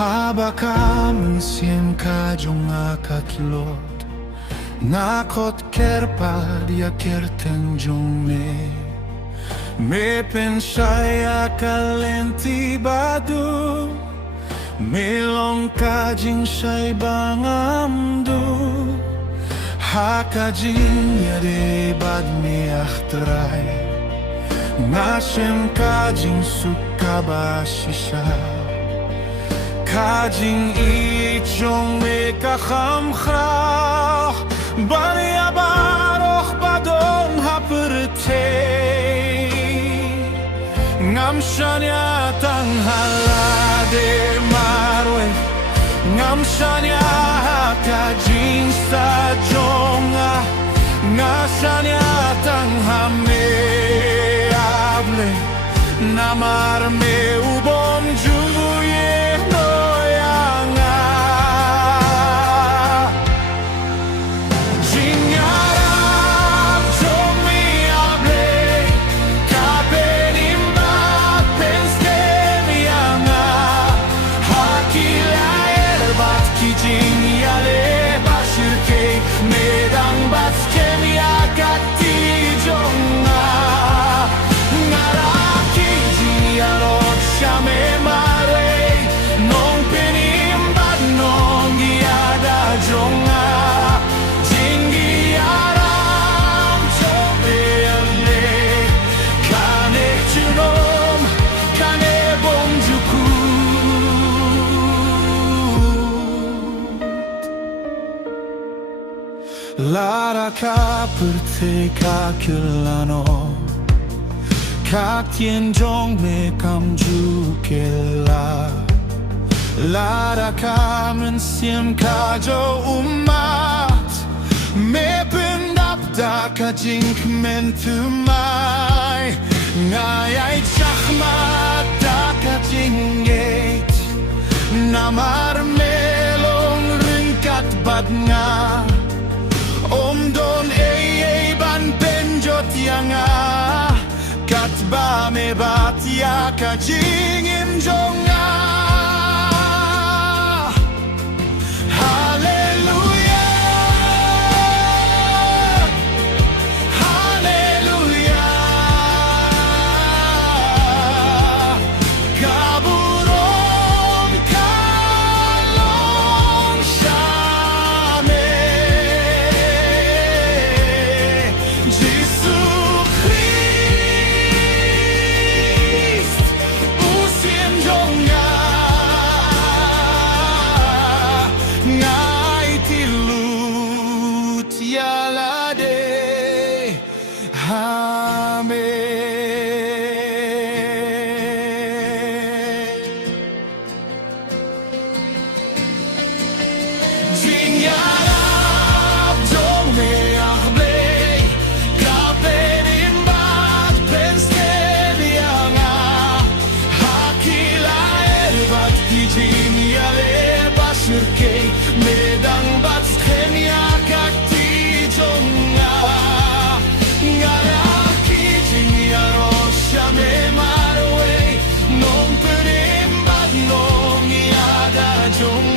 Habakam siem kajong akatlot Nakot kerpa dia kerten jong me pensaya kalenti badu Melong kajing say bangamdu Hakajing yade bad me achtray Ngasem kajing sukabashisha Kajing ichong me kachamcha Bania baroch badon haperte Ngam shanya tang halade marwe Ngam shanya kajing sa jonga Nga shanya tang hame able Namar me ubom juye Lara kaperte kakilano Kak tien jong me kam ju kela Lara kamen siem kajo umat Me pendap da kajink mentumai Ngayay chakmat da kajinget Namar melong ringkat badnga Omdon ban benjot yanga Katba me bat ya kajing imjonga Medang bat skenia kakti jonga Ngaraki jinya rosha me marwe Nong perim bat nong iada jonga